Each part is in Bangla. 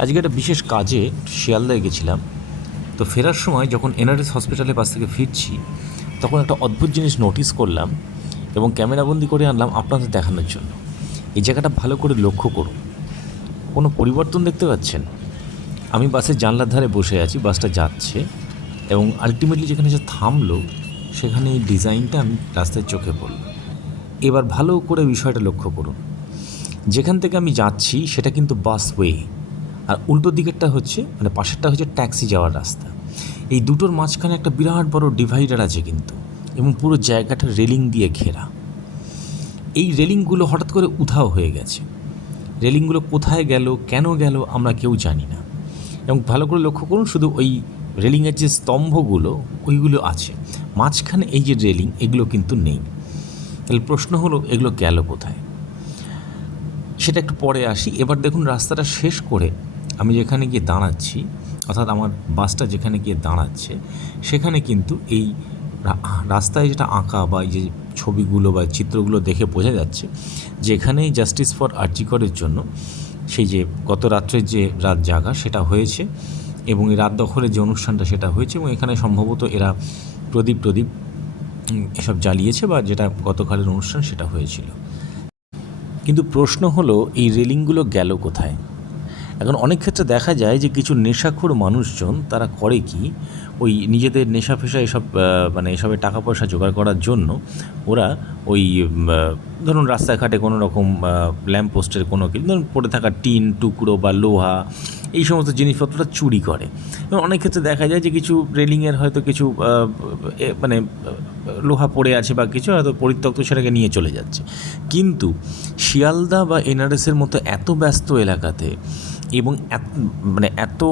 আজকে একটা বিশেষ কাজে শিয়ালদায় গেছিলাম। তো ফেরার সময় যখন এনআরএস হসপিটালের পাশ থেকে ফিরছি, তখন একটা অদ্ভুত জিনিস নোটিস করলাম এবং ক্যামেরাবন্দি করে আনলাম আপনাদের দেখানোর জন্য। এই জায়গাটা ভালো করে লক্ষ্য করুন। কোনো পরিবর্তন দেখতে পাচ্ছেন? আমি বাসের জানলার ধারে বসে আছি, বাসটা যাচ্ছে এবং আলটিমেটলি যেখানে যে থামলো, সেখানে এই ডিজাইনটা আমি রাস্তায় চোখে পড়ল এবার ভালো করে বিষয়টা লক্ষ্য করুন। যেখান থেকে আমি যাচ্ছি, সেটা কিন্তু বাস ওয়ে আর উল্টো দিকেরটা হচ্ছে মানে পাশেরটা হচ্ছে ট্যাক্সি যাওয়ার রাস্তা। এই দুটোর মাঝখানে একটা বিরাট বড় ডিভাইডার আছে কিন্তু, এবং পুরো জায়গাটা রেলিং দিয়ে ঘেরা। এই রেলিংগুলো হঠাৎ করে উধাও হয়ে গেছে। রেলিংগুলো কোথায় গেল, কেন গেল, আমরা কেউ জানি না। এবং ভালো করে লক্ষ্য করুন, শুধু ওই রেলিংয়ের যে স্তম্ভগুলো, ওইগুলো আছে। মাঝখানে এই যে রেলিং, এগুলো কিন্তু নেই। তাহলে প্রশ্ন হলো, এগুলো গেল কোথায়? সেটা একটু পরে আসি। এবার দেখুন, রাস্তাটা শেষ করে আমি যেখানে গিয়ে দাঁড়াচ্ছি, অর্থাৎ আমার বাসটা যেখানে গিয়ে দাঁড়াচ্ছে, সেখানে কিন্তু এই রাস্তায় যেটা আঁকা বা এই যে ছবিগুলো বা চিত্রগুলো দেখে বোঝা যাচ্ছে যে এখানেই জাস্টিস ফর আর্জিকরের জন্য সেই যে গত রাত্রের যে রাত জাগা সেটা হয়েছে এবং এই রাত দখলের যে অনুষ্ঠানটা সেটা হয়েছে এবং এখানে সম্ভবত এরা প্রদীপ প্রদীপ এসব জ্বালিয়েছে বা যেটা গতকালের অনুষ্ঠান সেটা হয়েছিল। কিন্তু প্রশ্ন হলো, এই রেলিংগুলো গেল কোথায়? এখন অনেক ক্ষেত্রে দেখা যায় যে কিছু নেশাখোর মানুষজন তারা করে কি, ওই নিজেদের নেশা ফেশা এসব মানে এসবের টাকা পয়সা জোগাড় করার জন্য ওরা ওই ধরুন রাস্তাঘাটে কোনো রকম ল্যাম্প পোস্টের কোনো ধরুন পড়ে থাকা টিন, টুকরো বা লোহা, এই সমস্ত জিনিসপত্রটা চুরি করে। এবং অনেক ক্ষেত্রে দেখা যায় যে কিছু রেলিংয়ের হয়তো কিছু মানে লোহা পড়ে আছে বা কিছু হয়তো পরিত্যক্ত সেটাকে নিয়ে চলে যাচ্ছে। কিন্তু শিয়ালদা বা এনআরএসের মতো এত ব্যস্ত এলাকাতে এবং মানে এত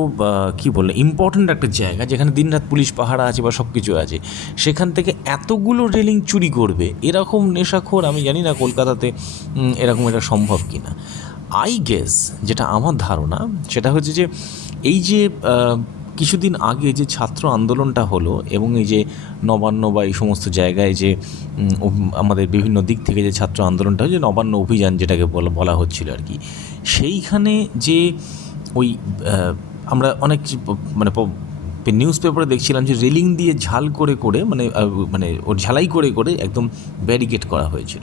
কী বললে ইম্পর্ট্যান্ট একটা জায়গা যেখানে দিনরাত পুলিশ পাহারা আছে বা সব কিছু আছে, সেখান থেকে এতগুলো রেলিং চুরি করবে, এরকম নেশাখোর আমি জানি না কলকাতাতে এরকম এটা সম্ভব কি না আই গেস যেটা আমার ধারণা, সেটা হচ্ছে যে এই যে কিছুদিন আগে যে ছাত্র আন্দোলনটা হলো এবং এই যে নবান্ন বা এই সমস্ত জায়গায় যে আমাদের বিভিন্ন দিক থেকে যে ছাত্র আন্দোলনটা হয় যে নবান্ন অভিযান যেটাকে বলা বলা হচ্ছিল আর কি সেইখানে যে ওই আমরা অনেক মানে নিউজ পেপারে দেখছিলাম যে রেলিং দিয়ে ঝাল করে করে মানে মানে ওর ঝালাই করে করে একদম ব্যারিকেড করা হয়েছিল।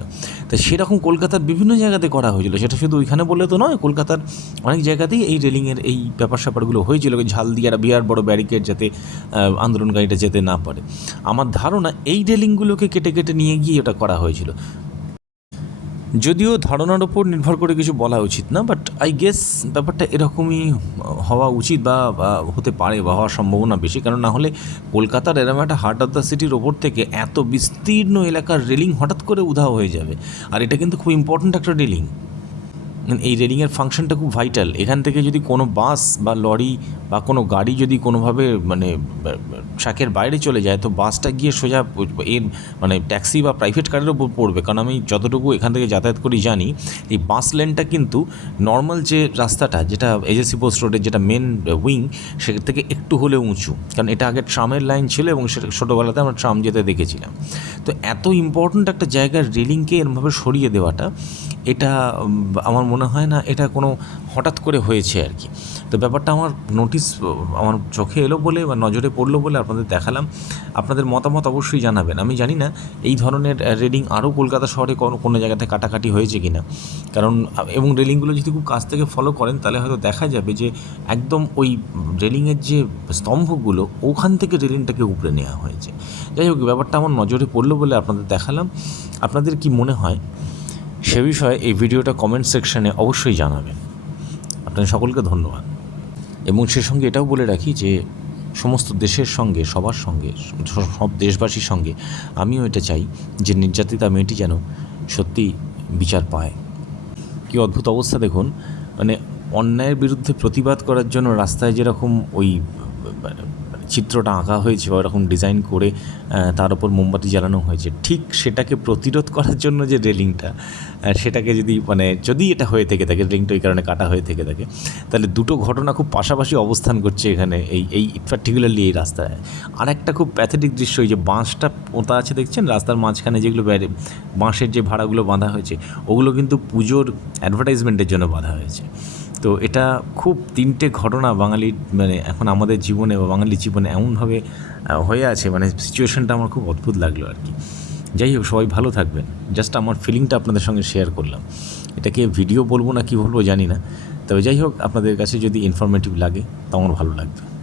তা সেরকম কলকাতার বিভিন্ন জায়গাতে করা হয়েছিল। সেটা শুধু ওইখানে বললে তো নয়, কলকাতার অনেক জায়গাতেই এই রেলিংয়ের এই ব্যাপার স্যাপারগুলো হয়েছিল ঝাল দিয়ে একটা বিরাট বড় ব্যারিকেড যাতে আন্দোলনকারীটা যেতে না পারে। আমার ধারণা এই রেলিংগুলোকে কেটে কেটে নিয়ে গিয়ে ওটা করা হয়েছিল। যদিও ধারণার ওপর নির্ভর করে কিছু বলা উচিত না বাট আই গেস ব্যাপারটা এরকমই হওয়া উচিত বা হতে পারে বা হওয়ার সম্ভাবনা বেশি। কারণ না হলে কলকাতার এরকম একটা হার্ট অফ দ্য সিটির ওপর থেকে এত বিস্তীর্ণ এলাকার রেলিং হঠাৎ করে উধাও হয়ে যাবে। আর এটা কিন্তু খুব ইম্পর্ট্যান্ট একটা রেলিং। এই রেলিংয়ের ফাংশনটা খুব ভাইটাল এখান থেকে যদি কোনো বাস বা লরি বা কোনো গাড়ি যদি কোনোভাবে মানে ট্র্যাকের বাইরে চলে যায়, তো বাসটা গিয়ে সোজা এর মানে ট্যাক্সি বা প্রাইভেট কারের ওপর পড়বে। কারণ আমি যতটুকু এখান থেকে যাতায়াত করি জানি, এই বাস লেনটা কিন্তু নর্মাল যে রাস্তাটা, যেটা এজেসি পোস্ট রোডের যেটা মেন উইং সেখান থেকে একটু হলেও উঁচু। কারণ এটা আগে ট্রামের লাইন ছিল এবং সেটা ছোটোবেলাতে আমরা ট্রাম যেতে দেখেছিলাম। তো এত ইম্পর্ট্যান্ট একটা জায়গার রেলিংকে এরমভাবে সরিয়ে দেওয়াটা, এটা আমার মনে হয় না এটা কোনো হঠাৎ করে হয়েছে আর কি। তো ব্যাপারটা আমার নোটিস আমার চোখে এলো বলে বা নজরে পড়ল বলে আপনাদের দেখালাম। আপনাদের মতামত অবশ্যই জানাবেন। আমি জানি না এই ধরনের রেলিং আরও কলকাতা শহরে কোনো কোনো জায়গাতে কাটাকাটি হয়েছে কি না কারণ এবং রেলিংগুলো যদি খুব কাছ থেকে ফলো করেন, তাহলে হয়তো দেখা যাবে যে একদম ওই রেলিংয়ের যে স্তম্ভগুলো, ওখান থেকে রেলিংটাকে উপরে নেওয়া হয়েছে। যাই হোক, ব্যাপারটা আমার নজরে পড়ল বলে আপনাদের দেখালাম। আপনাদের কি মনে হয়? সে বিষয়ে এই ভিডিওটা কমেন্ট সেকশনে অবশ্যই জানাবেন। আপনাদের সকলকে ধন্যবাদ। এবং সে সঙ্গে এটাও বলে রাখি যে, সমস্ত দেশের সঙ্গে, সবার সঙ্গে, সব দেশবাসীর সঙ্গে আমিও এটা চাই যে, নির্যাতিতা মেয়েটি যেন সত্যি বিচার পায়। কী অদ্ভুত অবস্থা দেখুন। মানে অন্যায়ের বিরুদ্ধে প্রতিবাদ করার জন্য রাস্তায় যেরকম ওই চিত্রটা আঁকা হয়েছে বা ওরকম ডিজাইন করে তার উপর মোমবাতি জ্বালানো হয়েছে, ঠিক সেটাকে প্রতিরোধ করার জন্য যে রেলিংটা সেটাকে যদি মানে যদি এটা হয়ে থেকে থাকে রেলিংটা ওই কারণে কাটা হয়ে থেকে থাকে, তাহলে দুটো ঘটনা খুব পাশাপাশি অবস্থান করছে এখানে এই এই পার্টিকুলারলি এই রাস্তায়। আর একটা খুব প্যাথেটিক দৃশ্য ওই যে বাঁশটা পোঁতা আছে দেখছেন? রাস্তার মাঝখানে যেগুলো বাঁশের যে ভাড়াগুলো বাঁধা হয়েছে, ওগুলো কিন্তু পুজোর অ্যাডভার্টাইজমেন্টের জন্য বাঁধা হয়েছে। তো এটা খুব তিনটে ঘটনা বাঙালির মানে এখন আমাদের জীবনে বা বাঙালির জীবনে এমনভাবে হয়ে আছে মানে সিচুয়েশনটা আমার খুব অদ্ভুত লাগল আর কি। যাই হোক, সবাই ভালো থাকবেন। জাস্ট আমার ফিলিংটা আপনাদের সঙ্গে শেয়ার করলাম। এটাকে ভিডিও বলব না কি বলব জানি না। তবে যাই হোক, আপনাদের কাছে যদি ইনফরমেটিভ লাগে, তো আমার ভালো লাগবে।